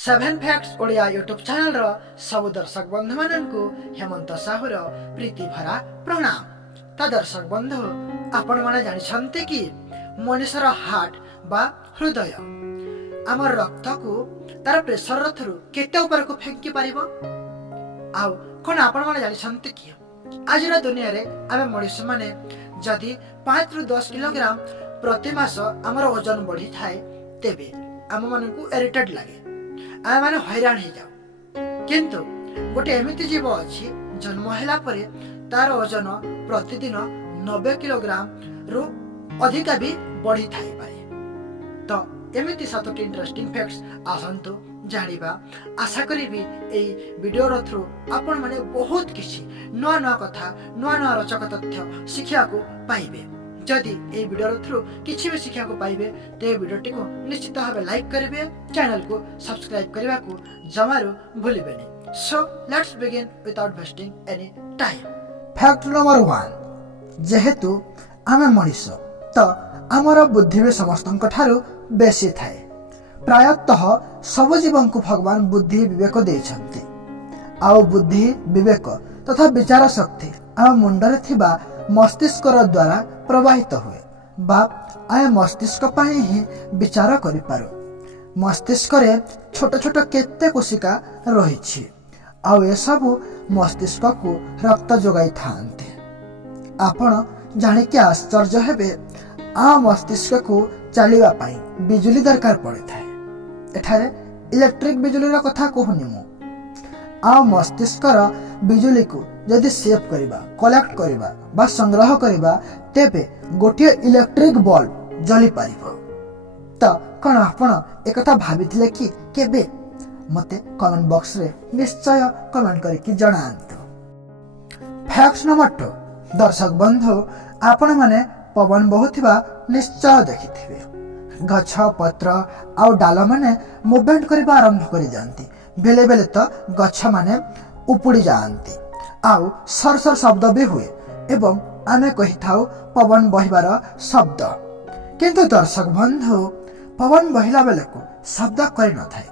Seven facts Odia YouTube channel रो सब दर्शक बंधु माननकु हेमंत साहुर प्रीति भरा प्रणाम। ता दर्शक बंधु आपण माने जानि छन्ते कि मनुष्यर हार्ट बा हृदय आमर रक्त को तार प्रेशर थ्रु केते ऊपर को फेंकी पारिबो। आउ कोन आपण माने जानि छन्ते कि आज दुनिया रे आमे मनुष्य माने जदि 5 रु 10 किलोग्राम प्रति मास आमर वजन बढ़ी थाए तेबे आम मानकु इरिटेट लागे, आम माने हैरान हो जाऊ। किंतु गोटे एमिति जीव अच्छी जन्म होला परे तार वजन प्रतिदिन 90 किलोग्राम रु अधिका भी बढ़ी थाई पारे। तो एमिति 7टी इंटरेस्टिंग फैक्ट्स आसंतु जानिबा। आशा करी भी एई वीडियो रो थ्रू आपण माने बहुत किछि नवा नवा कथा नवा नवा रोचक तथ्य शिक्षा को पाइबे। जदि ए वीडियो थ्रू किछि भी शिक्षा को पाइबे ते वीडियोटी को निश्चित भावे लाइक करिवे, चैनल को सब्सक्राइब करबा को जमारो भूलिबेनी। So let's begin without wasting any time. Fact number 1, जेहेतु आमे मनुष्य तो आमर बुद्धि भी समस्तक ठारू बेसी थाए। प्रायतः सब जीवन को भगवान बुद्धि विवेक देइछन्ति। आउ बुद्धि विवेक तथा विचार शक्ति आम मुंडरे थिबा मस्तिष्क द्वारा प्रवाहित हुए बा आए मस्तिष्क पाई ही विचार करि पारो। मस्तिष्क रे छोट छोट केते कोशिका रहिछि आउ ए सब मस्तिष्क को रक्त जोगाई थांते। आपण जानि के आश्चर्य हेबे आ मस्तिष्क को चलिबा पाई बिजुली दरकार पड़े थाए। एठारे इलेक्ट्रिक बिजुली रा कथा कहूनी मु। आ मस्तिष्क रा बिजुली को यदि सेव करिबा, कलेक्ट करिबा बा संग्रह करिबा तेबे गोटे इलेक्ट्रिक बल्ब जली पारिबो। तो कौन आपण एकथा भाबिथिले कि केबे? मते कमेंट बॉक्स रे निश्चय कमेंट करके जणांतु। फैक्ट नंबर 2, दर्शक बंधु आपण माने पवन बहुथिबा निश्चय देखिथिबे। गछ पत्र आउ डाल माने मूवमेंट करबा आरंभ करि जानती। बेले बेले तो गछ माने उपुड़ी जाती आउ सरसर शब्द भी हुए एवं आमे कही थाउ पवन बहिबार शब्द। किंतु दर्शक बंधु पवन बहिला बेले को शब्द करि न थाए।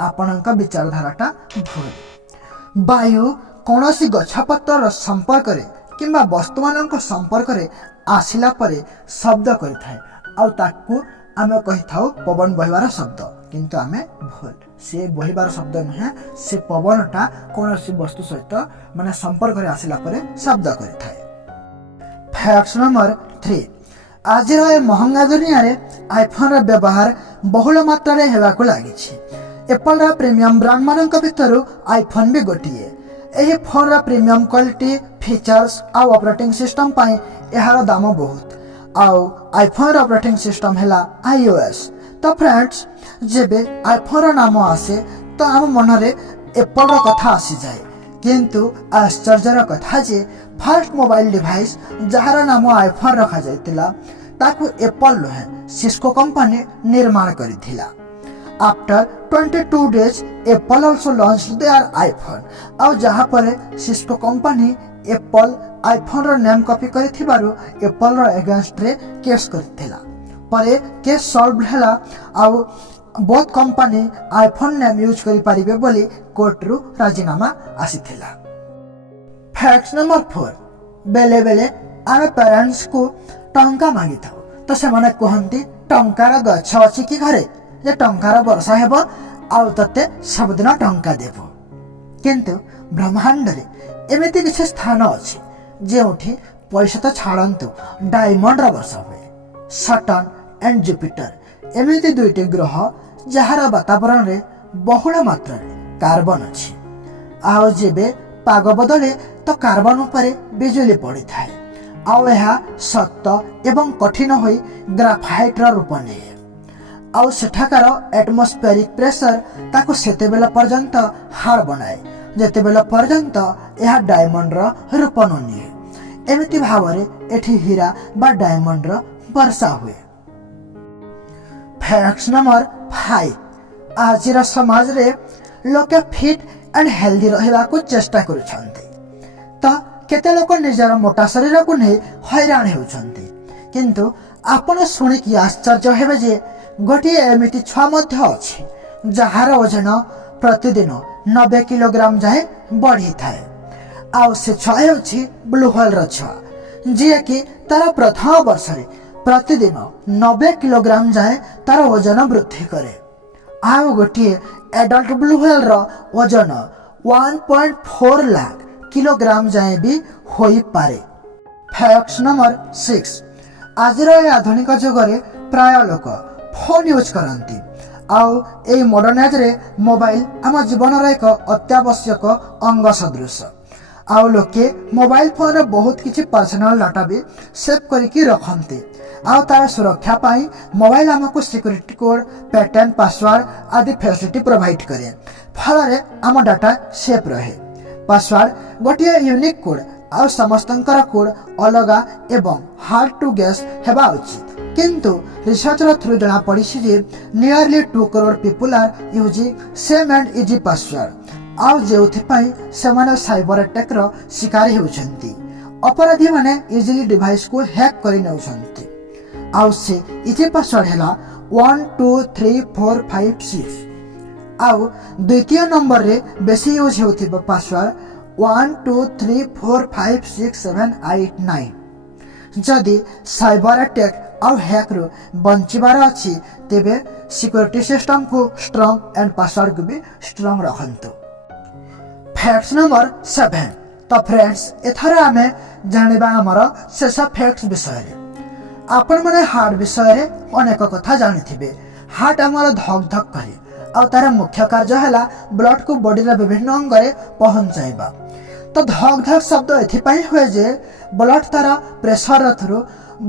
आपनका विचारधाराटा भूल। वायु कोनोसी गछपत्र संपर्क रे किंबा वस्तुमानक संपर्क रे आसिला परे शब्द करि थाए आउ ताकू आमे कही थाउ पवन बहिबार शब्द। किंतु आमे भूल, से बहिबार शब्द नुहे, से पवनटा कोनोसी वस्तु सहित माने संपर्क रे आसिला परे शब्द करि थाए। फैक्ट नंबर 3, आज ए महंगा दुनिया रे आईफोन रा व्यवहार बहुल मात्रा रे हेबा को लागि छि। एप्पल रा प्रीमियम ब्रांड मानक भितरु आईफोन भी गोटिए। एही फोन रा प्रीमियम क्वालिटी फीचर्स आ ऑपरेटिंग सिस्टम पाई एहार दाम बहुत। आउ आईफोन रा ऑपरेटिंग सिस्टम हैला iOS। तो फ्रेंड्स जेबे आईफोन रा नाम आसे तो आम मन रे एप्पल रा कथा आसी जाए। किंतु आश्चर्यर कथा जे फर्स्ट मोबाइल डिवाइस जहार नाम आईफोन रखा जाइतिला ताकू एप्पल नुहे सिस्को कंपनी निर्माण करिथिला। After 22 days Apple also launched their iPhone और जहां पर सिस्को कंपनी एप्पल आईफोन रा नेम कॉपी करिथिबारु एप्पल रा अगेंस्ट रे केस करिथिला। परे केस सॉल्व हैला आउ both company iPhone name use करि पारिबे बोली कोर्ट रु राजीनामा आसीथिला। फैक्ट नंबर 4, बेले बेले आमे पेरेंट्स को टंका मांगी थाउ तो से माने कहंती टंकार गछ अछि कि घरे जे टंकार वर्षा हेबो आउ तते सब दिन टंका देबो। किंतु ब्रह्मांड रे एमिति किछ स्थान अछि जेउठी पैसा तो छाड़ंतु डायमंड रा वर्षा हुए। सटर्न एंड जुपिटर एमिति दुईटी ग्रह जहार वातावरण रे बहुल मात्रा रे कार्बन अछि। आउ जेबे पाग बदले तो कार्बन उपरे बिजुली पड़ी थाए आउ एहा सख्त एवं कठिन होई ग्राफाइट रा रूप ने आउ सेठाकार एटमॉस्फेरिक प्रेशर ताको सेते बेला पर्यंत हार बनाए जेते बेला पर्यंत एहा डायमंड रा रूप न निए। एमिति भावरे एठी हीरा बा डायमंड रा वर्षा हुए। फैक्ट नंबर 5, आजिर समाज रे लोके फिट एंड हेल्दी रहबा को चेष्टा करूछन्ते। तो केते लोक निजर मोटा शरीर को नै हैरान हेउछन्ते। किंतु आपण सुनि कि आश्चर्य हेबे जे गोटे एमिति छुआ मध्य अछि ଯାହାର ଓଜନ ପ୍ରତିଦିନ 90 କିଲୋଗ୍ରାମ ଯାଏ ବଢ଼ିଥାଏ। ଆଉ ସେ ଛୁଆ ହେଉଛି ବ୍ଲୁ ହ୍ୱେଲର ଛୁଆ, ଯିଏକି ତାର ପ୍ରଥମ ବର୍ଷରେ ପ୍ରତିଦିନ 90 କିଲୋଗ୍ରାମ ଯାଏ ତାର ଓଜନ ବୃଦ୍ଧି କରେ। ଆଉ ଗୋଟିଏ ଆଡଲ୍ଟ ବ୍ଲୁ ହ୍ୱେଲର ଓଜନ 1.4 ଲାଖ କିଲୋଗ୍ରାମ ଯାଏ ବି ହୋଇପାରେ। ଫ୍ୟାକ୍ଟ ନମ୍ବର 6, ଆଜିର ଏ ଆଧୁନିକ ଯୁଗରେ ପ୍ରାୟ ଲୋକ ଫୋନ୍ ୟୁଜ୍ କରନ୍ତି। ଆଉ ଏଇ ମଡର୍ଣ୍ଣ ଏଜ୍ରେ ମୋବାଇଲ ଆମ ଜୀବନର ଏକ ଅତ୍ୟାବଶ୍ୟକ ଅଙ୍ଗ ସଦୃଶ। ଆଉ ଲୋକେ ମୋବାଇଲ ଫୋନରେ ବହୁତ କିଛି ପର୍ସନାଲ ଡାଟା ବି ସେଭ୍ କରିକି ରଖନ୍ତି। ଆଉ ତାର ସୁରକ୍ଷା ପାଇଁ ମୋବାଇଲ ଆମକୁ ସିକ୍ୟୁରିଟି କୋଡ୍, ପ୍ୟାଟର୍ନ, ପାସୱାର୍ଡ ଆଦି ଫ୍ୟାସିଲିଟି ପ୍ରୋଭାଇଡ କରେ। ଫଳରେ ଆମ ଡାଟା ସେଫ୍ ରହେ। ପାସୱାର୍ଡ ଗୋଟିଏ ୟୁନିକ୍ କୋଡ୍, ଆଉ ସମସ୍ତଙ୍କର କୋଡ୍ ଅଲଗା ଏବଂ ହାର୍ଡ ଟୁ ଗେସ୍ ହେବା ଉଚିତ। କିନ୍ତୁ ରିସର୍ଚ୍ଚର ଥ୍ରୁ ଜଣାପଡ଼ିଛି ଯେ nearly 2 crore people R using same and easy password. ଆଉ ଯେଉଁଥିପାଇଁ ସେମାନେ ସାଇବର ଆଟାକର ଶିକାର ହେଉଛନ୍ତି। ଅପରାଧୀମାନେ ଇଜିଲି ଡିଭାଇସକୁ ହ୍ୟାକ୍ କରି ନେଉଛନ୍ତି। ଆଉ ସେ ଇଜି ପାସୱାର୍ଡ ହେଲା 1 2 3 4 5 6। ଆଉ ଦ୍ୱିତୀୟ ନମ୍ବରରେ ବେଶୀ ୟୁଜ୍ ହେଉଥିବା ପାସୱାର୍ଡ 1 2 3 4 5 6 7 8 9। ଯଦି ସାଇବର ଆଟାକ୍ ଆଉ ହ୍ୟାକ୍ରୁ ବଞ୍ଚିବାର ଅଛି ତେବେ ସିକ୍ୟୁରିଟି ସିଷ୍ଟମକୁ ଷ୍ଟ୍ରଙ୍ଗ ଆଣ୍ଡ ପାସୱାର୍ଡକୁ ବି ଷ୍ଟ୍ରଙ୍ଗ ରଖନ୍ତୁ। Fact number 7। ତ ଫ୍ରେଣ୍ଡସ୍, ଏଥର ଆମେ ଜାଣିବା ଆମର ଶେଷ ଫ୍ୟାକ୍ଟ ବିଷୟରେ। ଆପଣମାନେ ହାର୍ଟ ବିଷୟରେ ଅନେକ କଥା ଜାଣିଥିବେ। ହାର୍ଟ ଆମର ଧକ୍ ଧକ୍ କରେ, ଆଉ ତାର ମୁଖ୍ୟ କାର୍ଯ୍ୟ ହେଲା ବ୍ଲଡକୁ ବଡିର ବିଭିନ୍ନ ଅଙ୍ଗରେ ପହଞ୍ଚାଇବା। ତ ଧକ୍ ଧକ୍ ଶବ୍ଦ ଏଥିପାଇଁ ହୁଏ ଯେ ବ୍ଲଡ ତାର ପ୍ରେସର ଥ୍ରୁ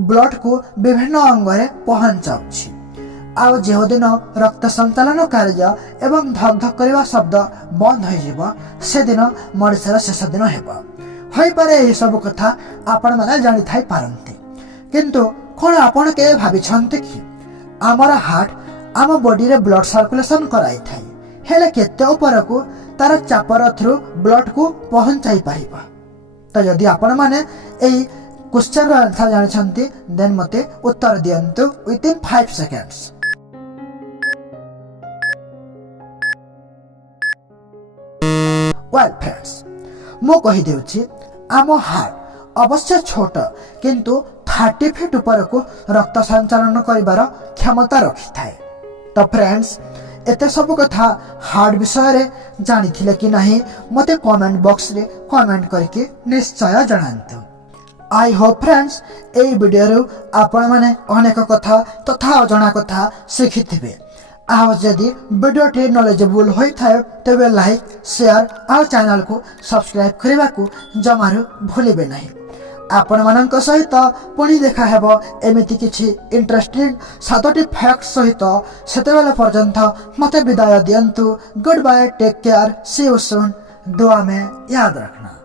ବ୍ଲଡକୁ ବିଭିନ୍ନ ଅଙ୍ଗରେ ପହଞ୍ଚାଉଛି। ଆଉ ଯେଉଁଦିନ ରକ୍ତ ସଞ୍ଚାଳନ କାର୍ଯ୍ୟ ଏବଂ ଧକ୍ ଧକ୍ କରିବା ଶବ୍ଦ ବନ୍ଦ ହୋଇଯିବ, ସେଦିନ ମଣିଷର ଶେଷ ଦିନ ହେବ। ହୋଇପାରେ ଏହିସବୁ କଥା ଆପଣମାନେ ଜାଣିଥାଇ ପାରନ୍ତି। କିନ୍ତୁ କ'ଣ ଆପଣ କେବେ ଭାବିଛନ୍ତି କି ଆମର ହାର୍ଟ ଆମ ବଡିରେ ବ୍ଲଡ ସର୍କୁଲେସନ କରାଇଥାଏ, ହେଲେ କେତେ ଉପରକୁ ତାର ଚାପର ଥ୍ରୁ ବ୍ଲଡକୁ ପହଞ୍ଚାଇ ପାରିବ? ତ ଯଦି ଆପଣମାନେ ଏହି କ୍ୱେଶ୍ଚନର ଆନ୍ସର ଜାଣିଛନ୍ତି ଦେନ୍ ମୋତେ ଉତ୍ତର ଦିଅନ୍ତୁ ୱିଦିନ୍ 5 seconds। ୱେଲ୍ ଫ୍ରେଣ୍ଡସ୍, ମୁଁ କହିଦେଉଛି ଆମ ହାର୍ଟ ଅବଶ୍ୟ ଛୋଟ, କିନ୍ତୁ 30 ଫିଟ୍ ଉପରକୁ ରକ୍ତ ସଞ୍ଚାଳନ କରିବାର କ୍ଷମତା ରଖିଥାଏ। ତ ଫ୍ରେଣ୍ଡସ୍, ଏତେ ସବୁ କଥା ହାର୍ଟ ବିଷୟରେ ଜାଣିଥିଲେ କି ନାହିଁ ମୋତେ କମେଣ୍ଟ ବକ୍ସରେ କମେଣ୍ଟ କରିକି ନିଶ୍ଚୟ ଜଣାନ୍ତୁ। ଆଇ ହୋପ୍ ଫ୍ରେଣ୍ଡସ୍, ଏହି ଭିଡ଼ିଓରୁ ଆପଣମାନେ ଅନେକ କଥା ତଥା ଅଜଣା କଥା ଶିଖିଥିବେ। ଆଉ ଯଦି ଭିଡ଼ିଓଟି ନଲେଜେବୁଲ୍ ହୋଇଥାଏ ତେବେ ଲାଇକ୍, ସେୟାର ଆଉ ଚ୍ୟାନେଲକୁ ସବସ୍କ୍ରାଇବ୍ କରିବାକୁ ଜମାରୁ ଭୁଲିବେ ନାହିଁ। ଆପଣମାନଙ୍କ ସହିତ ପୁଣି ଦେଖା ହେବ ଏମିତି କିଛି ଇଣ୍ଟରେଷ୍ଟିଂ 7ଟି ଫ୍ୟାକ୍ଟ ସହିତ। ସେତେବେଳେ ପର୍ଯ୍ୟନ୍ତ ମୋତେ ବିଦାୟ ଦିଅନ୍ତୁ। Good bye, take care, see you soon. ଦୁଆ में याद रखना।